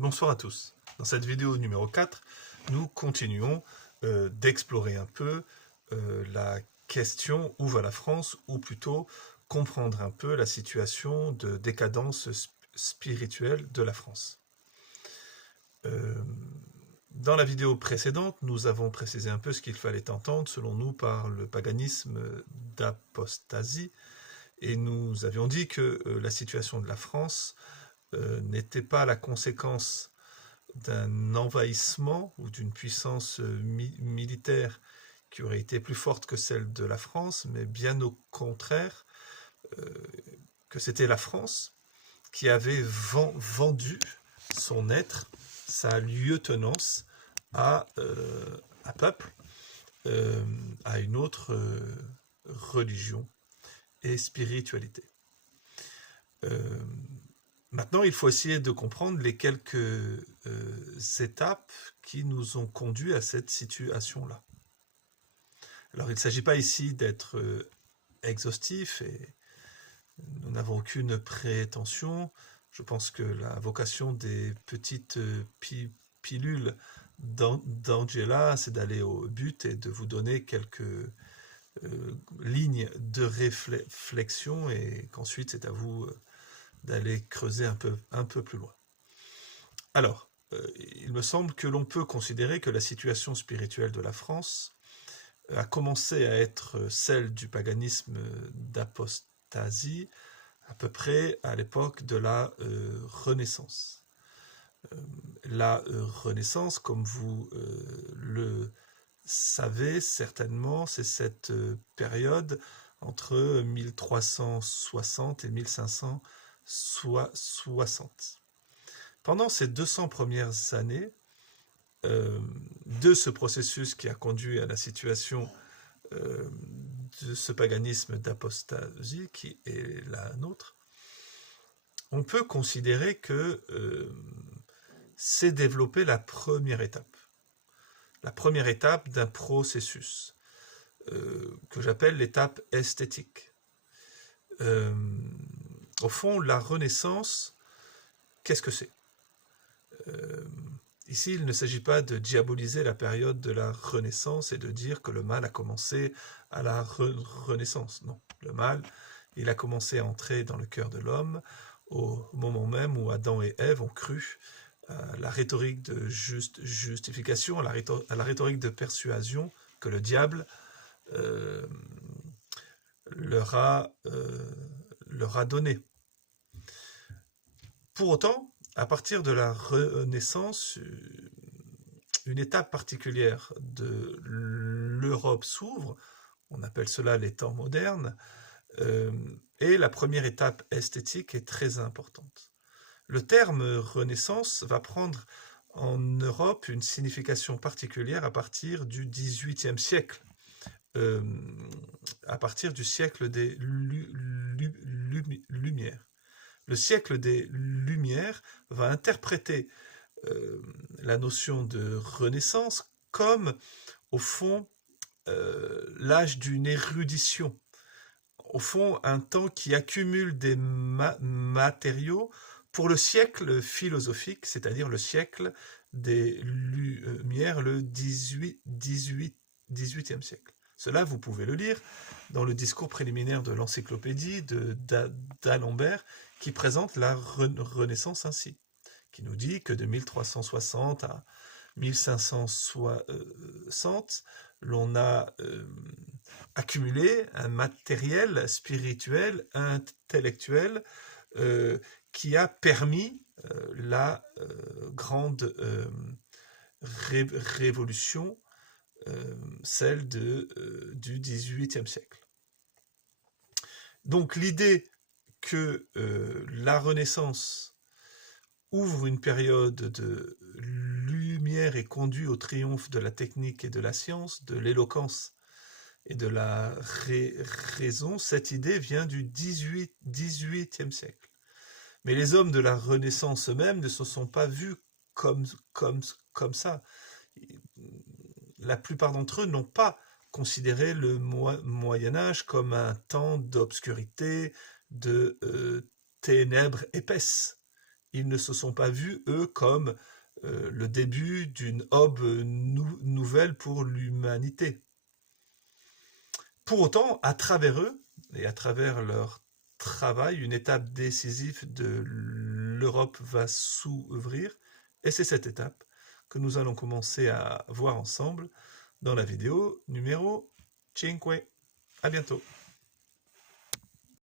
Bonsoir à tous. Dans cette vidéo numéro 4, nous continuons d'explorer un peu la question où va la France, ou plutôt comprendre un peu la situation de décadence spirituelle de la France. Dans la vidéo précédente, nous avons précisé un peu ce qu'il fallait entendre, selon nous, par le paganisme d'apostasie, et nous avions dit que la situation de la France n'était pas la conséquence d'un envahissement ou d'une puissance militaire qui aurait été plus forte que celle de la France, mais bien au contraire, que c'était la France qui avait vendu son être, sa lieutenance à un peuple, à une autre religion et spiritualité. Maintenant, il faut essayer de comprendre les quelques étapes qui nous ont conduits à cette situation-là. Alors, il ne s'agit pas ici d'être exhaustif et nous n'avons aucune prétention. Je pense que la vocation des petites pilules d'Angela, c'est d'aller au but et de vous donner quelques lignes de réflexion et qu'ensuite c'est à vous d'aller creuser un peu plus loin. Alors, il me semble que l'on peut considérer que la situation spirituelle de la France a commencé à être celle du paganisme d'apostasie à peu près à l'époque de la Renaissance. La Renaissance, comme vous le savez certainement, c'est cette période entre 1360 et 1560. Pendant ces 200 premières années de ce processus qui a conduit à la situation de ce paganisme d'apostasie qui est la nôtre, on peut considérer que s'est développée la première étape d'un processus que j'appelle l'étape esthétique. Au fond, la Renaissance, qu'est-ce que c'est ? Ici, il ne s'agit pas de diaboliser la période de la Renaissance et de dire que le mal a commencé à la Renaissance. Non, le mal, il a commencé à entrer dans le cœur de l'homme au moment même où Adam et Ève ont cru à la rhétorique de justification, à la rhétorique de persuasion que le diable leur a donné. Pour autant, à partir de la Renaissance, une étape particulière de l'Europe s'ouvre, on appelle cela les temps modernes, et la première étape esthétique est très importante. Le terme Renaissance va prendre en Europe une signification particulière à partir du XVIIIe siècle, à partir du siècle des Lumières. Le siècle des Lumières va interpréter la notion de Renaissance comme, au fond, l'âge d'une érudition. Au fond, un temps qui accumule des matériaux pour le siècle philosophique, c'est-à-dire le siècle des Lumières, le XVIIIe siècle. Cela, vous pouvez le lire dans le discours préliminaire de l'encyclopédie d'Alembert, qui présente la Renaissance ainsi, qui nous dit que de 1360 à 1560, l'on a accumulé un matériel spirituel, intellectuel, qui a permis la grande révolution, celle du XVIIIe siècle. Donc l'idée que la Renaissance ouvre une période de lumière et conduit au triomphe de la technique et de la science, de l'éloquence et de la raison, cette idée vient du XVIIIe siècle. Mais les hommes de la Renaissance eux-mêmes ne se sont pas vus comme ça. La plupart d'entre eux n'ont pas considéré le Moyen-Âge comme un temps d'obscurité, de ténèbres épaisses. ils ne se sont pas vus, eux, comme le début d'une aube nouvelle pour l'humanité. Pour autant, à travers eux, et à travers leur travail, une étape décisive de l'Europe va s'ouvrir, et c'est cette étape que nous allons commencer à voir ensemble dans la vidéo numéro 5. À bientôt.